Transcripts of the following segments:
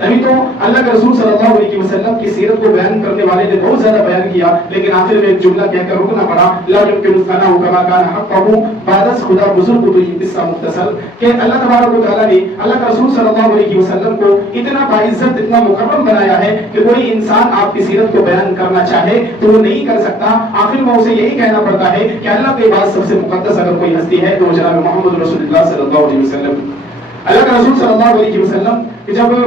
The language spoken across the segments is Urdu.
تبھی تو اللہ کے رسول صلی اللہ علیہ وسلم کی سیرت کو بیان کرنے والے نے بہت زیادہ بیان کیا، لیکن آخر میں ایک جملہ کہہ کر رکنا پڑا، لا يمكن الثناء كما كان حقه بعد خدا بزرگ تو یہ قصہ مختصر کہ اللہ تبارک و تعالیٰ نے اللہ کے رسول صلی اللہ علیہ وسلم کو اتنا باعزت اتنا مکرم بنایا ہے کہ کوئی انسان آپ کی سیرت کو بیان کرنا چاہے تو وہ نہیں کر سکتا، آخر میں اسے یہی کہنا پڑتا ہے کہ اللہ کے بعد سب سے مقدس اگر کوئی ہستی ہے تو جناب محمد رسول اللہ صلی اللہ علیہ وسلم۔ اللہ کے رسول صلی اللہ علیہ وسلم کہ جب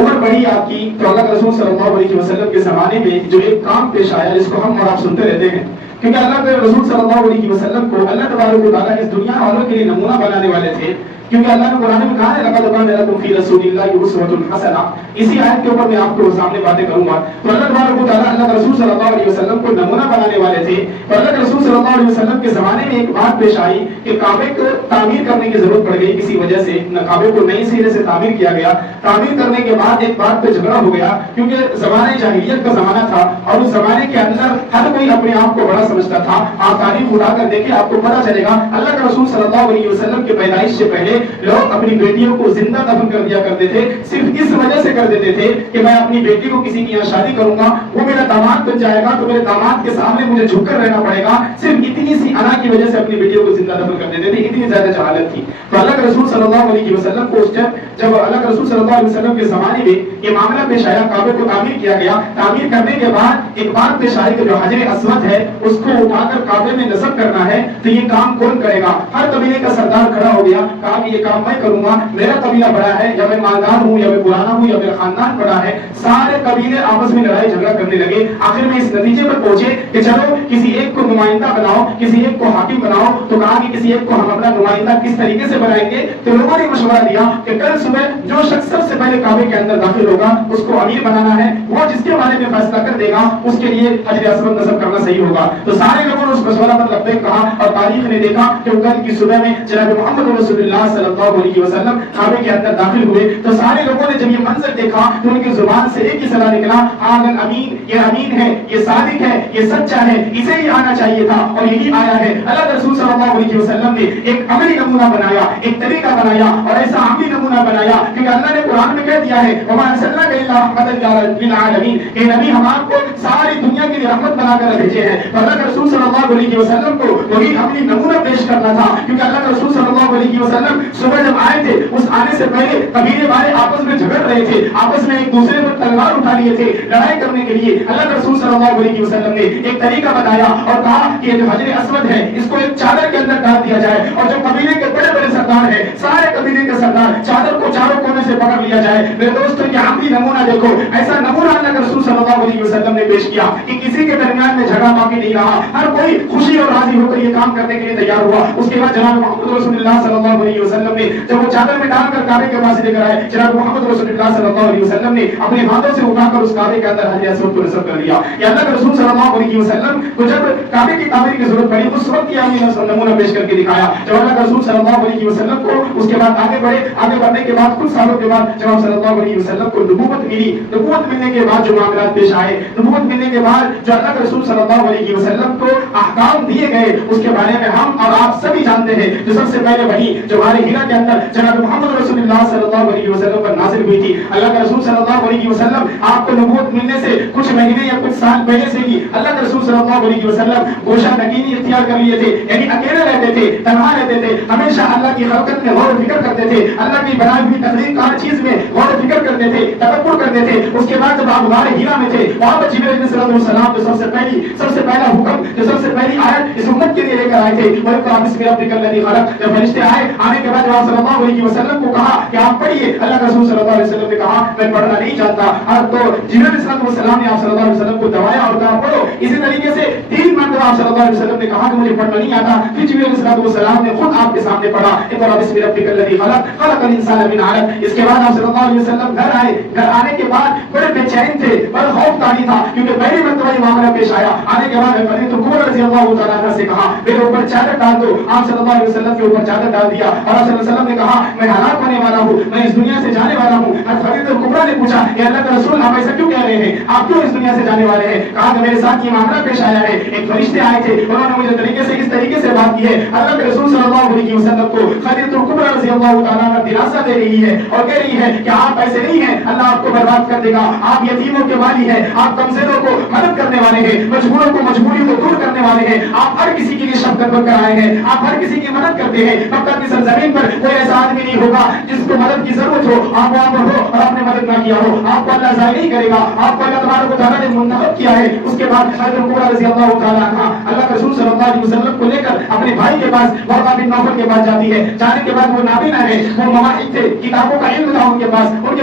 عمر بڑھی آپ کی تو اللہ کے رسول صلی اللہ علیہ وسلم کے زمانے میں جو ایک کام پیش آیا جس کو ہم اور آپ سنتے رہتے ہیں، کیونکہ اللہ کے رسول صلی اللہ علیہ وسلم کو اللہ تبارک و تعالیٰ اس دنیا والوں کے لیے نمونہ بنانے والے تھے، کیونکہ اللہ نے قرآن میں کہا ہے لقد کان لکم فی رسول اللہ اسوۃ حسنہ۔ اسی آیت کے اوپر میں آپ کو سامنے باتیں کروں گا۔ تو اللہ تبارک و تعالیٰ اللہ کے رسول صلی اللہ علیہ وسلم کو نمونہ بنانے والے تھے، اور اللہ کے رسول صلی اللہ علیہ وسلم کے زمانے میں ایک بات پیش آئی کہ کعبے کو تعمیر کرنے کی ضرورت پڑ گئی کسی وجہ سے، کعبے کو نئی سرے سے تعمیر کیا گیا۔ تعمیر کرنے کے بعد ایک بات پہ جھگڑا ہو گیا، کیونکہ زمانہ جاہلیت کا زمانہ تھا اور اس زمانے کے اندر ہر کوئی اپنے آپ کو بڑا سمجھتا تھا۔ آپ تاریخ اٹھا کر دیکھیں آپ کو پتہ چلے گا اللہ کے رسول صلی اللہ علیہ وسلم کی پیدائش سے پہلے لوگ اپنی بیٹیوں کو زندہ دفن کر دیا کرتے تھے، صرف اس وجہ سے کر دیتے تھے کہ میں اپنی بیٹی کو کسی کی یہاں شادی کروں گا، وہ میرا داماد بن جائے گا تو میرے داماد کے سامنے مجھے جھک کر رہنا پڑے گا، صرف اتنی سی انا کی وجہ سے اپنی بیٹیوں کو زندہ دفن کر دیتے تھے، اتنی زیادہ جہالت تھی۔ تو اللہ کے رسول صلی اللہ علیہ وسلم کو اس ٹائم جب اللہ کے رسول صلی اللہ علیہ وسلم کے زمانے میں یہ معاملہ پیش آیا، کعبے کو تعمیر کیا گیا، تعمیر کرنے کے بعد ایک بات پیش آئی کہ جو حجر اسود ہے اس کو اٹھا کر کعبے میں نصب کرنا ہے، تو یہ کام کون کرے گا؟ ہر قبیلے کا سردار کھڑا ہو گیا، کہا کہ یہ کام میں کروں گا، میرا قبیلہ بڑا ہے یا میں مالدار ہوں یا میں پرانا ہوں یا میرا خاندان بڑا ہے۔ سارے قبیلے آپس میں لڑائی جھگڑا کرنے لگے، آخر میں اس نتیجے پر پہنچے کہ چلو کسی ایک کو نمائندہ بناؤ، کسی ایک کو حاکم بناؤ۔ تو کہا کہ کسی ایک کو ہم اپنا نمائندہ کس طریقے سے بنائیں گے؟ تو لوگوں نے مشورہ دیا کہ کل صبح جو شخص سب سے پہلے کعبے کے اندر داخل ہوگا اس کو امیر بنانا ہے، وہ جس کے بارے میں فیصلہ کر دے گا اس کے لیے حجر اسود نصب کرنا صحیح ہوگا۔ تو سارے لوگوں نے اس مشورہ پر لبیک کہا، اور تاریخ نے دیکھا کہ کل کی صبح میں جناب محمد رسول اللہ صلی اللہ علیہ وسلم کعبے کے اندر داخل ہوئے۔ تو سارے لوگوں نے جب یہ منظر دیکھا تو ان کی زبان سے ایک ہی صدا نکلا، آمن امین، یہ امین ہے، یہ صادق ہے، یہ سچا ہے، اسے ہی آنا چاہیے تھا اور یہی آیا ہے۔ اللہ کے رسول صلی اللہ علیہ وسلم نے ایک عملی نمونہ بنایا، ایک طریقہ بنایا اور ایسا عملی نمونہ بنایا کیونکہ اللہ نے قرآن میں کہہ دیا ہے وما ارسلناک الا رحمۃ للعالمین، کہ نبی ہم آپ کو ساری دنیا کے لیے رحمت بنا کر بھیجے ہیں۔ اللہ کے رسول صلی اللہ علیہ وسلم کو وہی عملی نمونہ پیش کرنا تھا، کیونکہ اللہ کے رسول صلی اللہ علیہ وسلم صبح جب آئے تھے اس آنے سے پہلے قبیلے والے آپس میں جھگڑ رہے تھے، آپس میں ایک دوسرے پر تلوار اٹھا لیے تھے لڑائی کرنے کے لیے۔ اللہ کے رسول صلی اللہ علیہ وسلم نے ایک طریقہ بتایا اور کہا کہ یہ جو حجر اسود ہے اس کو ایک چادر کے اندر ڈال دیا جائے اور جو قبیلے کے بڑے بڑے سردار ہیں سارے قبیلے کے سردار چادر کو چاروں کونے سے پکڑ لیا جائے۔ میرے دوستوں یہ عملی نمونہ دیکھو، ایسا نمونہ اللہ کے رسول صلی اللہ علیہ وسلم نے پیش کیا کہ کسی کے درمیان میں جھگڑا باقی نہیں رہا، ہر کوئی خوشی اور راضی ہو کر یہ کام کرنے کے لیے تیار ہوا۔ اس کے بعد جناب محمد رسول اللہ صلی اللہ علیہ وسلم نے جب وہ چادر میں ڈال کر کعبے کے پاس لے کر آئے، جناب محمد رسول اللہ صلی اللہ علیہ وسلم نے اپنے ہاتھوں سے اٹھا کر اس کعبے کے اندر حجر اسود کو نصب کر دیا۔ یہ اللہ کے رسول صلی اللہ علیہ وسلم کو جب کعبے کی تعمیر کی ضرورت پڑی اس وقت یہ نمونہ پیش کر کے دکھایا۔ جب اللہ کے رسول صلی اللہ علیہ وسلم کو اس کے بعد آگے بڑھے، آگے بڑھنے کے بعد کچھ سالوں کے بعد جناب صلی اللہ علیہ وسلم کو نبوت ملی، نبوت ملنے کے بعد جو معاملات پیش آئے، نبوت ملنے کے بعد جو اللہ کے رسول صلی اللہ علیہ وسلم کو احکام دیے گئے اس کے بارے میں ہم اور آپ سبھی جانتے ہیں۔ جو سب سے پہلے وحی جو ہمارے ہیرا کے اندر جناب محمد رسول اللہ صلی اللہ علیہ وسلم پر نازل ہوئی تھی، اللہ کے رسول صلی اللہ علیہ وسلم آپ کو نبوت ملنے سے کچھ مہینے یا کچھ سال پہلے سے ہی اللہ کے رسول صلی اللہ علیہ وسلم گوشہ نگینی اختیار کر لیے تھے، یعنی اکیلے رہتے تھے، تنہا رہتے تھے، ہمیشہ اللہ کی خلقت میں غور و فکر کرتے تھے، اللہ کی بنائی ہوئی تخلیق ہر چیز میں غور و فکر کرتے تھے، تدبر کرتے تھے۔ اس کے بعد جب آپ غار ہیرا میں تھے وہاں پر جبرائیل علیہ السلام جو سب سے پہلا حکم جو سب سے پہلی آیت اس امت کے لیے لے کر آئے تھے وہ قرآن بسم ربک الذی خلق، جب فرشتے آئے آنے کے بعد آپ صلی اللہ علیہ وسلم کو کہا کہ آپ پڑھیے، اللہ کے رسول صلی اللہ علیہ وسلم نے کہا میں پڑھنا نہیں جانتا، اور تو جبرائیل علیہ السلام نے آپ صلی اللہ علیہ وسلم کو دبایا اور کہا پڑھو۔ اسی طریقے سے 3 مرتبہ آپ صلی اللہ علیہ وسلم نے کہا کہ مجھے پڑھنا نہیں آتا، پھر جبرائیل علیہ السلام نے خود آپ کے سامنے پڑھا اقرأ بسم ربک الذی خلق خلق الانسان من علق۔ اس کے بعد آپ صلی اللہ علیہ وسلم گھر آئے، گھر آنے کے بعد بڑے بے چین تھے، بڑا خوف طاری تھا کیونکہ پہلی مرتبہ یہ معاملہ پیش آیا۔ آنے کے بعد حضرت عمر رضی اللہ تعالیٰ عنہ سے کہا میرے اوپر چادر ڈال دو، آپ صلی اللہ علیہ وسلم کے اوپر چادر ڈال دیا اور آپ صلی اللہ علیہ وسلم نے کہا میں ہلاک ہونے والا ہوں، میں اس دنیا سے جانے والا ہوں۔ حضرت عمر نے پوچھا کہ اللہ کا رسول آپ ایسا کیوں کہہ رہے ہیں، آپ کیوں اس دنیا سے جانے والے ہیں؟ کہا کہ میرے ساتھ یہ معاملہ پیش آیا ہے، ایک فرشتے آئے تھے، انہوں نے مجھے اس طریقے سے بات کی ہے، اللہ کے رسول صلی اللہ علیہ وسلم کو حضرت عمر رضی اللہ تعالیٰ عنہ دلاسا دے رہی ہے اور اور کہہ رہی ہے کہ آپ ایسے نہیں ہیں، اللہ آپ کو برباد کر دے گا، آپ یتیموں کے والی ہیں، آپ کمزوروں کو مدد کرنے والے ہیں، مجبوروں کو مجبوری کو دور کرنے والے ہیں، آپ ہر کسی کے لیے شفقت بن کر آئے ہیں، آپ ہر کسی کی مدد کرتے ہیں۔ مکہ کی سرزمین پر کوئی ایسا آدمی نہیں ہوگا جس کو مدد کی ضرورت ہو، آپ وہاں پر ہو اور آپ نے مدد نہ کیا ہو، آپ کو اللہ ضائع نہیں کرے گا، آپ کو اللہ تبارک و تعالیٰ نے منتخب کیا ہے۔ اس کے بعد حضرت عمر رضی اللہ تعالیٰ عنہ اللہ کے رسول صلی اللہ علیہ وسلم کو لے کر اپنے بھائی کے پاس ورقہ بن نوفل کے پاس جاتی ہے۔ جانے کے بعد وہ نابینا ہے، وہ مواحد تھے، کتابوں کا علم تھا ان کے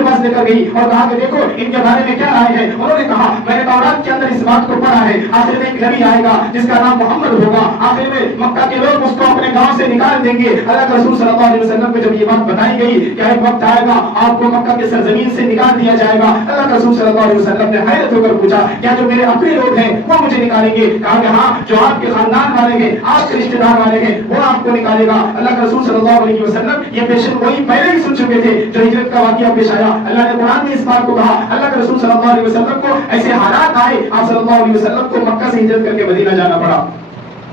پاس لے کر گئی اور کہا کہ دیکھو ان کے بارے میں کیا رائے ہے۔ انہوں نے کہا میں نے تورات کے اندر اس بات کو پڑھا ہے، آخر میں ایک نبی آئے گا جس کا نام محمد ہوگا، آخر میں مکہ کے لوگ اس کو اپنے گاؤں سے نکال دیں گے۔ اللہ کے رسول صلی اللہ علیہ وسلم کو جب یہ بات بتائی گئی کہ ایک وقت آئے گا آپ کو مکہ کے سرزمین سے نکال دیا جائے گا، اللہ کے رسول صلی اللہ علیہ وسلم نے حیرت ہو کر پوچھا کیا جو میرے اپنے لوگ ہیں وہ مجھے نکالیں گے؟ کہا کہ ہاں، جو آپ کے خاندان والے ہیں، آپ کے رشتہ دار والے ہیں، وہ آپ کو نکالے گا۔ اللہ کے رسول صلی اللہ علیہ وسلم یہ پیشن گوئی پہلے ہی سن چکے تھے جو ہجرت کا واقعہ پیش آیا۔ اللہ نے قرآن میں اس بات کو کہا، اللہ کے رسول صلی اللہ علیہ وسلم کو ایسے حالات آئے، آپ صلی اللہ علیہ وسلم کو مکہ سے ہجرت کر کے مدینہ جانا پڑا۔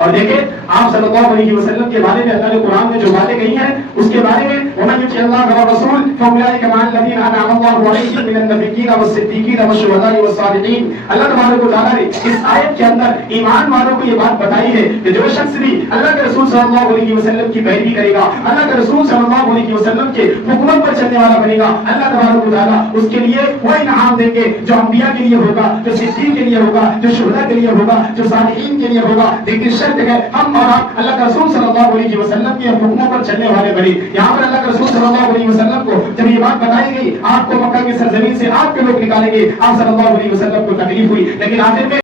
اور دیکھیں آپ صلی اللہ علیہ وسلم کے بارے میں اللہ نے قرآن میں جو باتیں کہی ہیں اس کے بارے میں وَمَن يُطِعِ اللَّهَ وَالرَّسُولَ فَأُولَٰئِكَ مَعَ الَّذِينَ أَنْعَمَ اللَّهُ عَلَيْهِم مِّنَ النَّبِيِّينَ وَالصِّدِّيقِينَ وَالشُّهَدَاءِ وَالصَّالِحِينَ۔ اللہ تبارک و تعالیٰ نے اس آیت کے اندر ایمان والوں کو یہ بات بتائی ہے کہ جو شخص بھی اللہ کے رسول صلی اللہ علیہ وسلم کی پیروی کرے گا، اللہ کے رسول صلی اللہ علیہ وسلم کے حکموں پر چلنے والا بنے گا، اللہ تبارک و تعالیٰ اس کے لیے وہ انعام دیں گے جو انبیاء کے لیے ہوگا، جو صدیق کے لیے ہوگا، جو شہداء کے لیے ہوگا، جو صالحین کے لیے ہوگا۔ لیکن شرط ہے ہم اللہ کا رسول صلی اللہ علیہ وسلم کے حکموں پر چلنے والے بنے۔ یہاں پر اللہ کے رسول صلی اللہ علیہ وسلم کو جب یہ بات بتائی گئی آپ کو مکہ کی سرزمین سے آپ کے لوگ نکالیں گے، آپ صلی اللہ علیہ وسلم کو تکلیف ہوئی، لیکن آخر میں